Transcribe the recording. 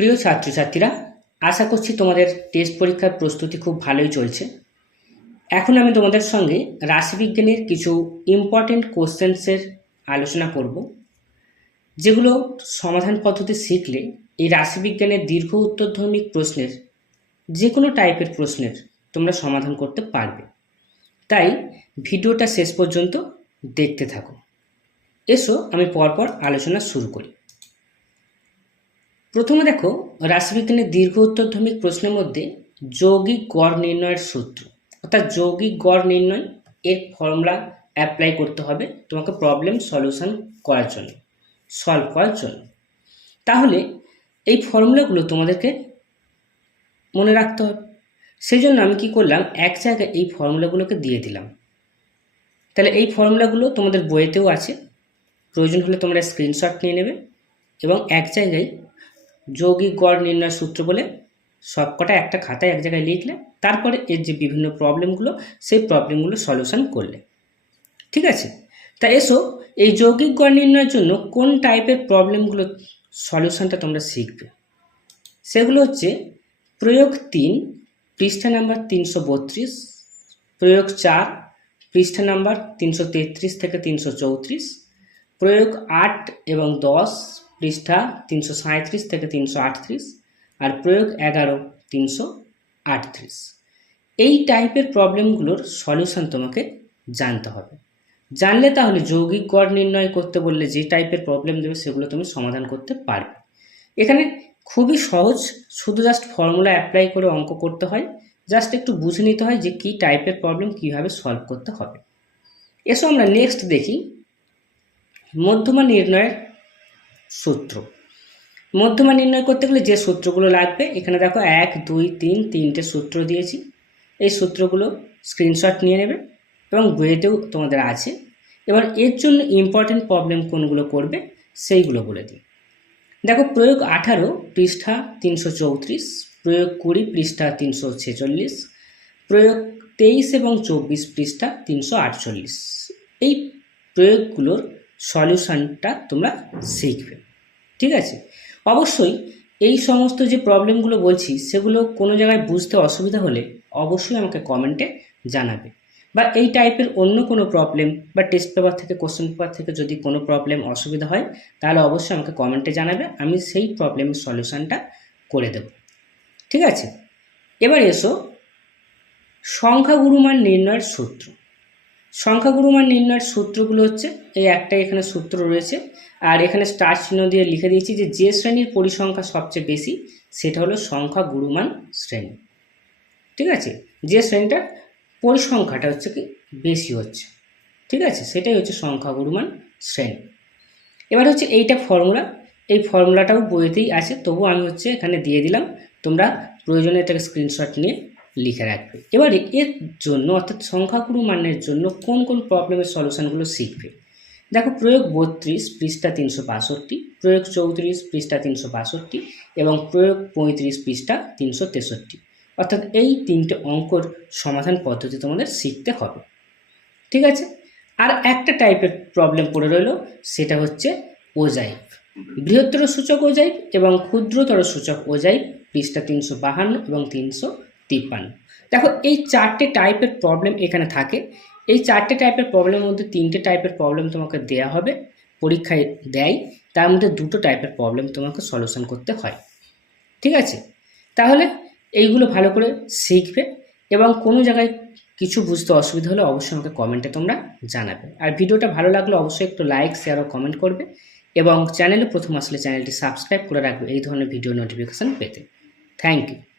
প্রিয় ছাত্রছাত্রীরা, আশা করছি তোমাদের টেস্ট পরীক্ষার প্রস্তুতি খুব ভালোই চলছে। এখন আমি তোমাদের সঙ্গে রাশিবিজ্ঞানের কিছু ইম্পর্টেন্ট কোশ্চেন্সের আলোচনা করব, যেগুলো সমাধান পদ্ধতি শিখলে এই রাশিবিজ্ঞানের দীর্ঘ উত্তরধর্মিক প্রশ্নের যে কোনো টাইপের প্রশ্নের তোমরা সমাধান করতে পারবে। তাই ভিডিওটা শেষ পর্যন্ত দেখতে থাকো। এসো, আমি পরপর আলোচনা শুরু করি। প্রথমে দেখো, রাশিবিজ্ঞানের দীর্ঘ উত্তরধর্মিক প্রশ্নের মধ্যে যৌগিক গড় নির্ণয়ের সূত্র। অর্থাৎ যৌগিক গড় নির্ণয়, এর ফর্মুলা অ্যাপ্লাই করতে হবে তোমাকে প্রবলেম সলিউশন করার জন্য সলভ করার জন্য। তাহলে এই ফর্মুলাগুলো তোমাদেরকে মনে রাখতে হবে। সেই জন্য আমি কি করলাম, এক জায়গায় এই ফর্মুলাগুলোকে দিয়ে দিলাম। তাহলে এই ফর্মুলাগুলো তোমাদের বইয়েতেও আছে, প্রয়োজন হলে তোমরা স্ক্রিনশট নিয়ে নেবে এবং এক জায়গায় যৌগিক গড় নির্ণয় সূত্র বলে সবকটা একটা খাতায় এক জায়গায় লিখলে, তারপরে এর যে বিভিন্ন প্রবলেমগুলো সেই প্রবলেমগুলো সলিউশন করলে। ঠিক আছে? তা এসো, এই যৌগিক গড় নির্ণয়ের জন্য কোন টাইপের প্রবলেমগুলো সলিউশনটা তোমরা শিখবে? সেগুলো হচ্ছে, প্রয়োগ তিন, পৃষ্ঠা নাম্বার তিনশো বত্রিশ, প্রয়োগ চার, পৃষ্ঠা নাম্বার তিনশো তেত্রিশ থেকে তিনশো চৌত্রিশ, প্রয়োগ আট এবং দশ পৃষ্ঠা তিনশো সাঁত্রিশ থেকে তিনশো আটত্রিশ আর প্রয়োগ এগারো তিনশো আটত্রিশ। এই টাইপের প্রবলেমগুলোর সলিউশন তোমাকে জানতে হবে। জানলে তাহলে যৌগিক গড় নির্ণয় করতে বললে যে টাইপের প্রবলেম দেবে সেগুলো তুমি সমাধান করতে পারবে। এখানে খুবই সহজ, শুধু জাস্ট ফর্মুলা অ্যাপ্লাই করে অঙ্ক করতে হয় জাস্ট একটু বুঝে নিতে হয় যে কী টাইপের প্রবলেম কীভাবে সলভ করতে হবে। এসো আমরা নেক্সট দেখি। মধ্যমা নির্ণয়ের সূত্র। মধ্যমা নির্ণয় করতে গেলে যে সূত্রগুলো লাগবে, এখানে দেখো এক, দুই, তিন, তিনটে সূত্র দিয়েছি। এই সূত্রগুলো স্ক্রিনশট নিয়ে নেবে এবং বইয়েতেও তোমাদের আছে। এবার এর জন্য ইম্পর্টেন্ট প্রবলেম কোনগুলো করবে, সেইগুলো বলে দিই। দেখো প্রয়োগ আঠারো পৃষ্ঠা তিনশো চৌত্রিশ, প্রয়োগ কুড়ি পৃষ্ঠা তিনশো ছেচল্লিশ, প্রয়োগ তেইশ এবং চব্বিশ পৃষ্ঠা তিনশো আটচল্লিশ। এই প্রয়োগগুলোর সলিউশনটা তোমরা শিখবে। ঠিক আছে? অবশ্যই এই সমস্ত যে প্রবলেমগুলো বলছি, সেগুলো কোনো জায়গায় বুঝতে অসুবিধা হলে অবশ্যই আমাকে কমেন্টে জানাবে। বা এই টাইপের অন্য কোনো প্রবলেম বা টেস্ট পেপার থেকে, কোশ্চেন পেপার থেকে যদি কোনো প্রবলেম অসুবিধা হয়, তাহলে অবশ্যই আমাকে কমেন্টে জানাবে, আমি সেই প্রবলেমের সলিউশনটা করে দেব। ঠিক আছে? এবার এসো, সংখ্যাগুরুমান নির্ণয়ের সূত্র। সংখ্যাগুরুমান নির্ণয়ের সূত্রগুলো হচ্ছে এই একটাই এখানে সূত্র রয়েছে। আর এখানে স্টার চিহ্ন দিয়ে লিখে দিয়েছি যে যে শ্রেণির পরিসংখ্যা সবচেয়ে বেশি, সেটা হলো সংখ্যা গুরুমান শ্রেণি। ঠিক আছে? যে শ্রেণীটার পরিসংখ্যাটা হচ্ছে কি বেশি হচ্ছে। ঠিক আছে? সেটাই হচ্ছে সংখ্যা গুরুমান শ্রেণি। এবার হচ্ছে এইটা ফর্মুলা এই ফর্মুলাটাও বইতেই আছে তবু আমি হচ্ছে এখানে দিয়ে দিলাম। তোমরা প্রয়োজনে এটাকে স্ক্রিনশট নিয়ে লিখে রাখবে। এবারে এর জন্য, অর্থাৎ সংখ্যাগুরু মানের জন্য কোন কোন প্রবলেমের সলিউশনগুলো শিখবে? দেখো, প্রয়োগ বত্রিশ, পৃষ্ঠা তিনশো বাষট্টি, প্রয়োগ চৌত্রিশ, পৃষ্ঠা তিনশো বাষট্টি এবং প্রয়োগ পঁয়ত্রিশ, পৃষ্ঠা তিনশো তেষট্টি। অর্থাৎ এই তিনটে অঙ্কর সমাধান পদ্ধতি তোমাদের শিখতে হবে। ঠিক আছে? আর একটা টাইপের প্রবলেম পড়ে রইল, সেটা হচ্ছে ওজাইব বৃহত্তর সূচক ওজাইব এবং ক্ষুদ্রতর সূচক ওজাইব পৃষ্ঠা তিনশো বাহান্ন এবং তিনশো তিপ্পান্ন। দেখো, এই চারটে টাইপের প্রবলেম এখানে থাকে। এই চারটে টাইপের প্রবলেমের মধ্যে তিনটে টাইপের প্রবলেম তোমাকে দেয়া হবে, পরীক্ষায় দেয়। তার মধ্যে দুটো টাইপের প্রবলেম তোমাকে সলিউশন করতে হয়। ঠিক আছে? তাহলে এইগুলো ভালো করে শিখবে এবং কোনো জায়গায় কিছু বুঝতে অসুবিধা হলে অবশ্যই আমাকে কমেন্টে তোমরা জানাবে। আর ভিডিওটা ভালো লাগলে অবশ্যই একটু লাইক শেয়ার ও কমেন্ট করবে এবং চ্যানেলে প্রথম আসলে চ্যানেলটি সাবস্ক্রাইব করে রাখবে এই ধরনের ভিডিও নোটিফিকেশান পেতে। Thank you